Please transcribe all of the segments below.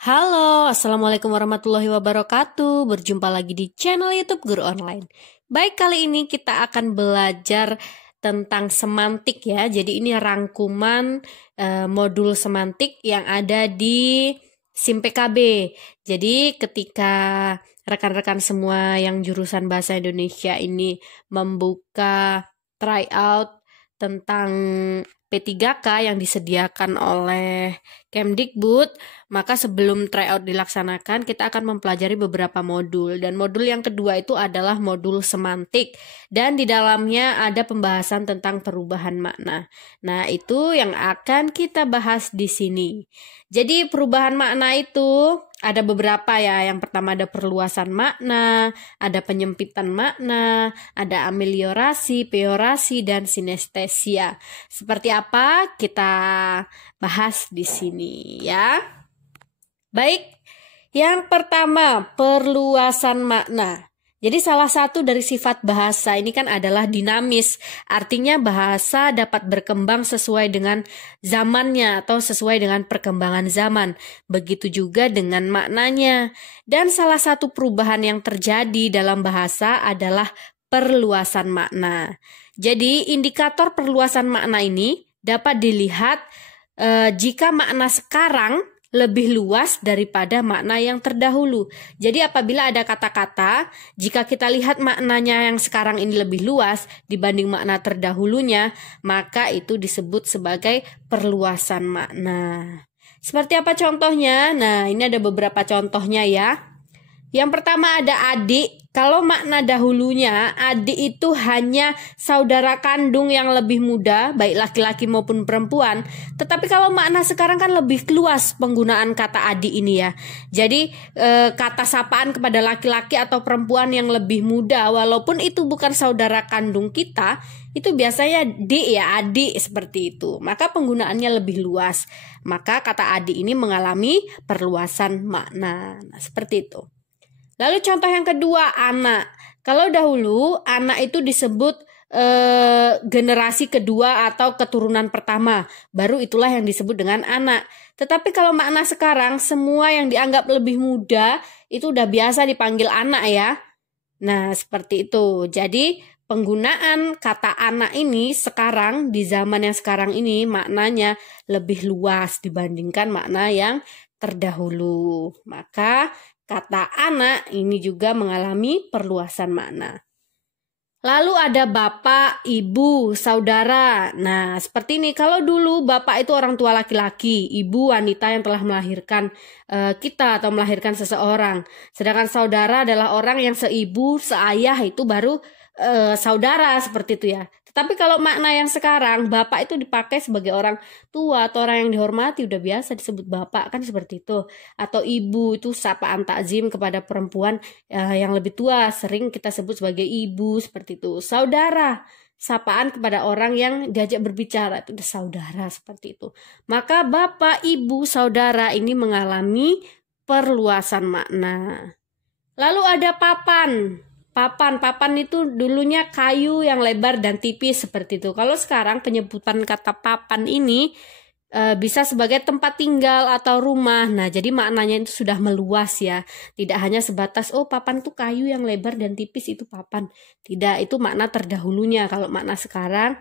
Halo, Assalamualaikum warahmatullahi wabarakatuh. Berjumpa lagi di channel YouTube Guru Online. Baik, kali ini kita akan belajar tentang semantik ya. Jadi ini rangkuman modul semantik yang ada di SIM PKB. Jadi ketika rekan-rekan semua yang jurusan Bahasa Indonesia ini membuka tryout tentang P3K yang disediakan oleh Kemdikbud, maka sebelum tryout dilaksanakan, kita akan mempelajari beberapa modul. Dan modul yang kedua itu adalah modul semantik. Dan di dalamnya ada pembahasan tentang perubahan makna. Nah, itu yang akan kita bahas di sini. Jadi perubahan makna itu ada beberapa ya. Yang pertama ada perluasan makna, ada penyempitan makna, ada ameliorasi, peorasi, dan sinestesia. Seperti apa? Kita bahas di sini ya. Baik, yang pertama perluasan makna. Jadi salah satu dari sifat bahasa ini kan adalah dinamis. Artinya bahasa dapat berkembang sesuai dengan zamannya atau sesuai dengan perkembangan zaman. Begitu juga dengan maknanya. Dan salah satu perubahan yang terjadi dalam bahasa adalah perluasan makna. Jadi indikator perluasan makna ini dapat dilihat jika makna sekarang lebih luas daripada makna yang terdahulu. Jadi apabila ada kata-kata, jika kita lihat maknanya yang sekarang ini lebih luas dibanding makna terdahulunya, maka itu disebut sebagai perluasan makna. Seperti apa contohnya? Nah, ini ada beberapa contohnya ya. Yang pertama ada adik. Kalau makna dahulunya adik itu hanya saudara kandung yang lebih muda, baik laki-laki maupun perempuan. Tetapi kalau makna sekarang kan lebih luas penggunaan kata adik ini ya. Jadi kata sapaan kepada laki-laki atau perempuan yang lebih muda, walaupun itu bukan saudara kandung kita, itu biasanya dik ya, adik seperti itu. Maka penggunaannya lebih luas. Maka kata adik ini mengalami perluasan makna. Nah, seperti itu. Lalu contoh yang kedua, anak. Kalau dahulu anak itu disebut generasi kedua atau keturunan pertama. Baru itulah yang disebut dengan anak. Tetapi kalau makna sekarang, semua yang dianggap lebih muda itu udah biasa dipanggil anak ya. Nah, seperti itu. Jadi penggunaan kata anak ini sekarang, di zaman yang sekarang ini, maknanya lebih luas dibandingkan makna yang terdahulu. Maka kata anak ini juga mengalami perluasan makna. Lalu ada bapak, ibu, saudara. Nah, seperti ini. Kalau dulu bapak itu orang tua laki-laki, ibu wanita yang telah melahirkan kita atau melahirkan seseorang. Sedangkan saudara adalah orang yang seibu, seayah, itu baru saudara, seperti itu ya. Tetapi kalau makna yang sekarang, bapak itu dipakai sebagai orang tua atau orang yang dihormati, udah biasa disebut bapak kan, seperti itu. Atau ibu, itu sapaan takzim kepada perempuan yang lebih tua, sering kita sebut sebagai ibu, seperti itu. Saudara, sapaan kepada orang yang diajak berbicara, itu udah saudara, seperti itu. Maka bapak, ibu, saudara ini mengalami perluasan makna. Lalu ada papan. Papan itu dulunya kayu yang lebar dan tipis, seperti itu. Kalau sekarang penyebutan kata papan ini bisa sebagai tempat tinggal atau rumah. Nah, jadi maknanya itu sudah meluas ya. Tidak hanya sebatas papan itu kayu yang lebar dan tipis, itu papan. Tidak, itu makna terdahulunya. Kalau makna sekarang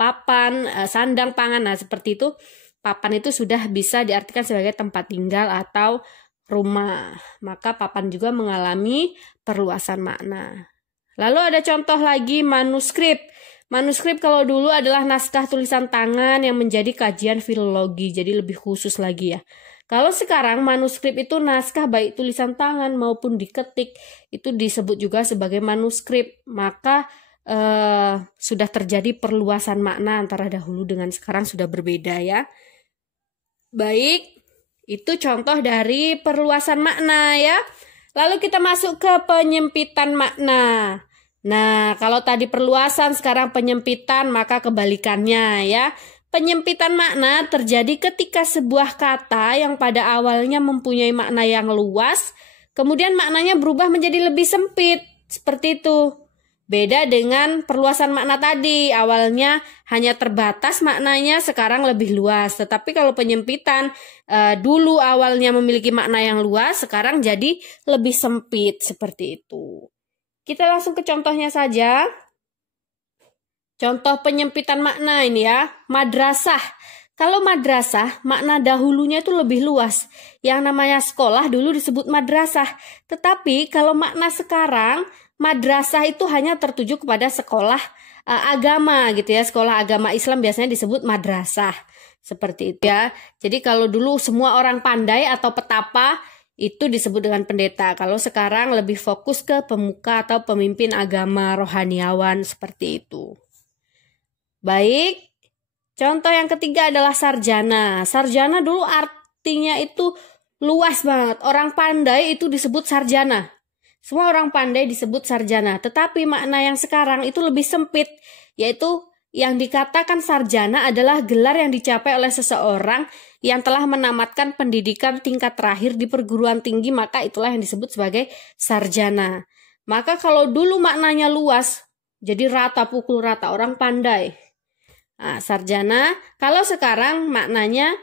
papan, sandang pangan. Nah, seperti itu. Papan itu sudah bisa diartikan sebagai tempat tinggal atau rumah. Maka papan juga mengalami perluasan makna. Lalu ada contoh lagi, manuskrip. Manuskrip kalau dulu adalah naskah tulisan tangan yang menjadi kajian filologi, jadi lebih khusus lagi ya. Kalau sekarang manuskrip itu naskah baik tulisan tangan maupun diketik, itu disebut juga sebagai manuskrip. Maka sudah terjadi perluasan makna antara dahulu dengan sekarang, sudah berbeda ya. Baik. Itu contoh dari perluasan makna ya. Lalu kita masuk ke penyempitan makna. Nah, kalau tadi perluasan, sekarang penyempitan, maka kebalikannya ya. Penyempitan makna terjadi ketika sebuah kata yang pada awalnya mempunyai makna yang luas, kemudian maknanya berubah menjadi lebih sempit. Seperti itu. Beda dengan perluasan makna tadi, awalnya hanya terbatas maknanya, sekarang lebih luas. Tetapi kalau penyempitan, dulu awalnya memiliki makna yang luas, sekarang jadi lebih sempit, seperti itu. Kita langsung ke contohnya saja. Contoh penyempitan makna ini ya, madrasah. Kalau madrasah, makna dahulunya itu lebih luas. Yang namanya sekolah dulu disebut madrasah. Tetapi kalau makna sekarang, madrasah itu hanya tertuju kepada sekolah agama gitu ya. Sekolah agama Islam biasanya disebut madrasah. Seperti itu ya. Jadi kalau dulu semua orang pandai atau petapa itu disebut dengan pendeta. Kalau sekarang lebih fokus ke pemuka atau pemimpin agama rohaniawan seperti itu. Baik. Contoh yang ketiga adalah sarjana. Sarjana dulu artinya itu luas banget. Orang pandai itu disebut sarjana. Semua orang pandai disebut sarjana. Tetapi makna yang sekarang itu lebih sempit. Yaitu yang dikatakan sarjana adalah gelar yang dicapai oleh seseorang yang telah menamatkan pendidikan tingkat terakhir di perguruan tinggi. Maka itulah yang disebut sebagai sarjana. Maka kalau dulu maknanya luas, jadi rata, pukul rata, orang pandai. Nah, sarjana, kalau sekarang maknanya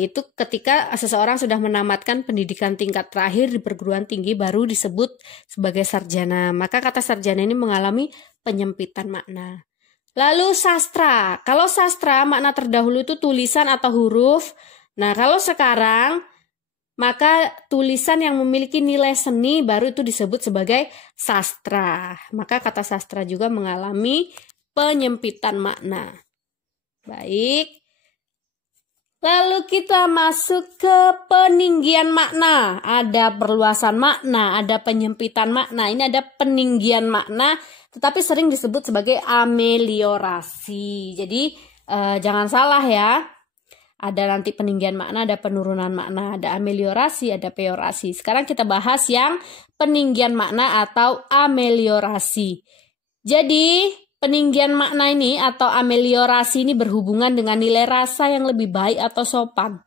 itu ketika seseorang sudah menamatkan pendidikan tingkat terakhir di perguruan tinggi baru disebut sebagai sarjana. Maka kata sarjana ini mengalami penyempitan makna. Lalu sastra. Kalau sastra makna terdahulu itu tulisan atau huruf. Nah, kalau sekarang maka tulisan yang memiliki nilai seni baru itu disebut sebagai sastra. Maka kata sastra juga mengalami penyempitan makna. Baik. Lalu kita masuk ke peninggian makna. Ada perluasan makna, ada penyempitan makna. Ini ada peninggian makna, tetapi sering disebut sebagai ameliorasi. Jadi jangan salah ya. Ada nanti peninggian makna, ada penurunan makna, ada ameliorasi, ada peorasi. Sekarang kita bahas yang peninggian makna atau ameliorasi. Jadi peninggian makna ini atau ameliorasi ini berhubungan dengan nilai rasa yang lebih baik atau sopan.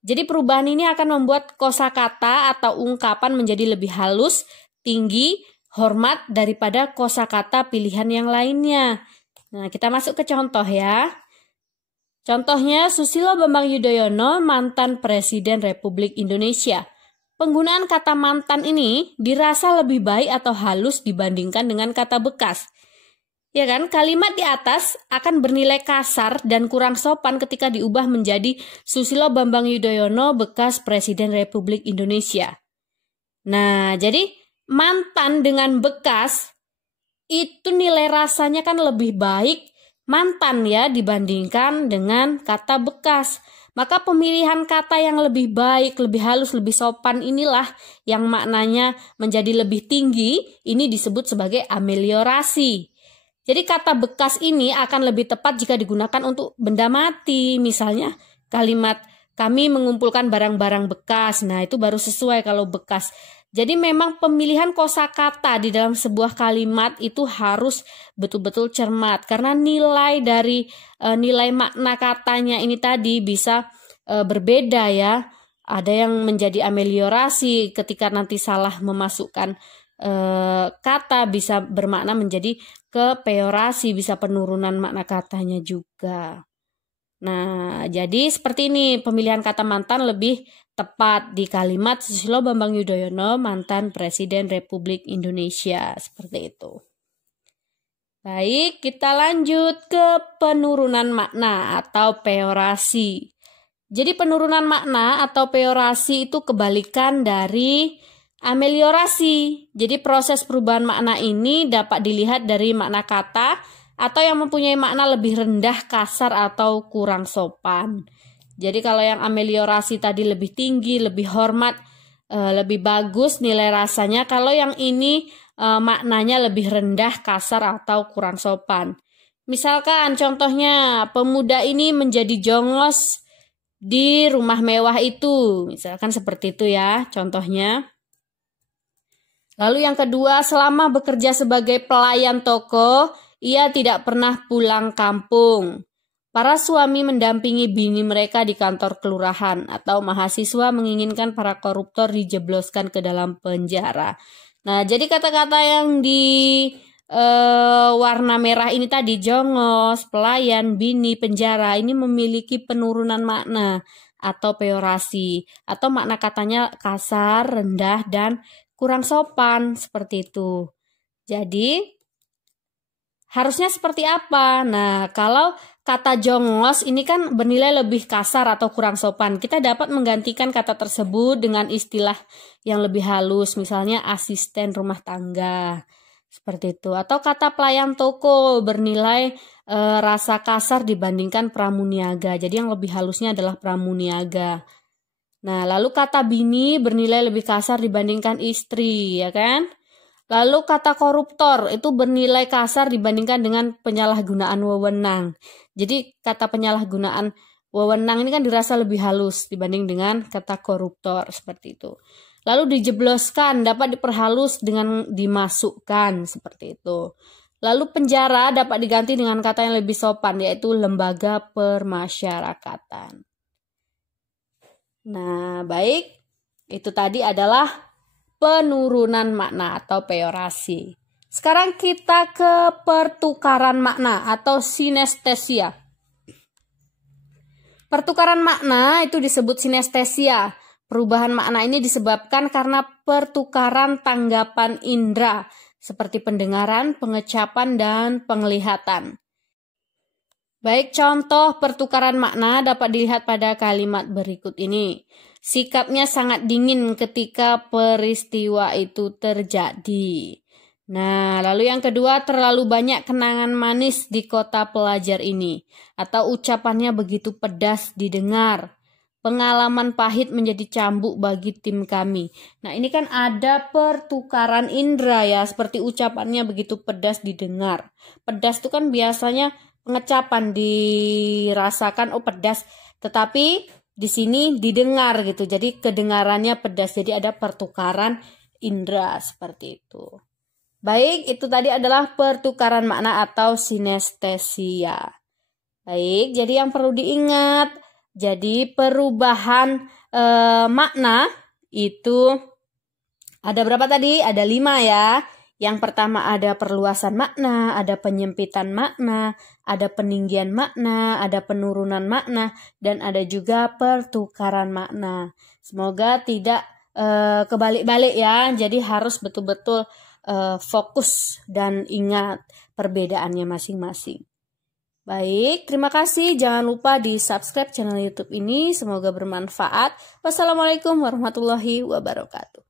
Jadi perubahan ini akan membuat kosakata atau ungkapan menjadi lebih halus, tinggi, hormat daripada kosakata pilihan yang lainnya. Nah, kita masuk ke contoh ya. Contohnya Susilo Bambang Yudhoyono, mantan Presiden Republik Indonesia. Penggunaan kata mantan ini dirasa lebih baik atau halus dibandingkan dengan kata bekas. Ya kan, kalimat di atas akan bernilai kasar dan kurang sopan ketika diubah menjadi Susilo Bambang Yudhoyono bekas Presiden Republik Indonesia. Nah, jadi mantan dengan bekas itu nilai rasanya kan lebih baik mantan ya dibandingkan dengan kata bekas. Maka pemilihan kata yang lebih baik, lebih halus, lebih sopan inilah yang maknanya menjadi lebih tinggi, ini disebut sebagai ameliorasi. Jadi kata bekas ini akan lebih tepat jika digunakan untuk benda mati. Misalnya kalimat kami mengumpulkan barang-barang bekas. Nah, itu baru sesuai kalau bekas. Jadi memang pemilihan kosakata di dalam sebuah kalimat itu harus betul-betul cermat. Karena nilai dari nilai makna katanya ini tadi bisa berbeda ya. Ada yang menjadi ameliorasi ketika nanti salah memasukkan kata bisa bermakna menjadi kepeorasi, bisa penurunan makna katanya juga. Nah, jadi seperti ini pemilihan kata mantan lebih tepat di kalimat Susilo Bambang Yudhoyono, mantan Presiden Republik Indonesia. Seperti itu. Baik, kita lanjut ke penurunan makna atau peorasi. Jadi penurunan makna atau peorasi itu kebalikan dari ameliorasi. Jadi proses perubahan makna ini dapat dilihat dari makna kata atau yang mempunyai makna lebih rendah, kasar, atau kurang sopan. Jadi kalau yang ameliorasi tadi lebih tinggi, lebih hormat, lebih bagus nilai rasanya. Kalau yang ini maknanya lebih rendah, kasar, atau kurang sopan. Misalkan contohnya pemuda ini menjadi jongos di rumah mewah itu. Misalkan seperti itu ya contohnya. Lalu yang kedua, selama bekerja sebagai pelayan toko, ia tidak pernah pulang kampung. Para suami mendampingi bini mereka di kantor kelurahan atau mahasiswa menginginkan para koruptor dijebloskan ke dalam penjara. Nah, jadi kata-kata yang warna merah ini tadi, jongos, pelayan, bini, penjara, ini memiliki penurunan makna atau peorasi, atau makna katanya kasar, rendah, dan kurang sopan, seperti itu. Jadi harusnya seperti apa? Nah, kalau kata jongos ini kan bernilai lebih kasar atau kurang sopan, kita dapat menggantikan kata tersebut dengan istilah yang lebih halus, misalnya asisten rumah tangga. Seperti itu. Atau kata pelayan toko bernilai rasa kasar dibandingkan pramuniaga. Jadi yang lebih halusnya adalah pramuniaga. Nah, lalu kata bini bernilai lebih kasar dibandingkan istri, ya kan? Lalu kata koruptor itu bernilai kasar dibandingkan dengan penyalahgunaan wewenang. Jadi kata penyalahgunaan wewenang ini kan dirasa lebih halus dibanding dengan kata koruptor, seperti itu. Lalu dijebloskan dapat diperhalus dengan dimasukkan, seperti itu. Lalu penjara dapat diganti dengan kata yang lebih sopan, yaitu lembaga permasyarakatan. Nah, baik. Itu tadi adalah penurunan makna atau peorasi. Sekarang kita ke pertukaran makna atau sinestesia. Pertukaran makna itu disebut sinestesia. Perubahan makna ini disebabkan karena pertukaran tanggapan indera seperti pendengaran, pengecapan, dan penglihatan. Baik, contoh pertukaran makna dapat dilihat pada kalimat berikut ini. Sikapnya sangat dingin ketika peristiwa itu terjadi. Nah, lalu yang kedua, terlalu banyak kenangan manis di kota pelajar ini. Atau ucapannya begitu pedas didengar. Pengalaman pahit menjadi cambuk bagi tim kami. Nah, ini kan ada pertukaran indera ya, seperti ucapannya begitu pedas didengar. Pedas itu kan biasanya pengecapan dirasakan, oh pedas. Tetapi di sini didengar gitu, jadi kedengarannya pedas. Jadi ada pertukaran indera seperti itu. Baik, itu tadi adalah pertukaran makna atau sinestesia. Baik, jadi yang perlu diingat, jadi perubahan makna itu ada berapa tadi? Ada 5 ya. Yang pertama ada perluasan makna, ada penyempitan makna, ada peninggian makna, ada penurunan makna, dan ada juga pertukaran makna. Semoga tidak kebalik-balik ya. Jadi harus betul-betul fokus dan ingat perbedaannya masing-masing. Baik, terima kasih. Jangan lupa di subscribe channel YouTube ini. Semoga bermanfaat. Wassalamualaikum warahmatullahi wabarakatuh.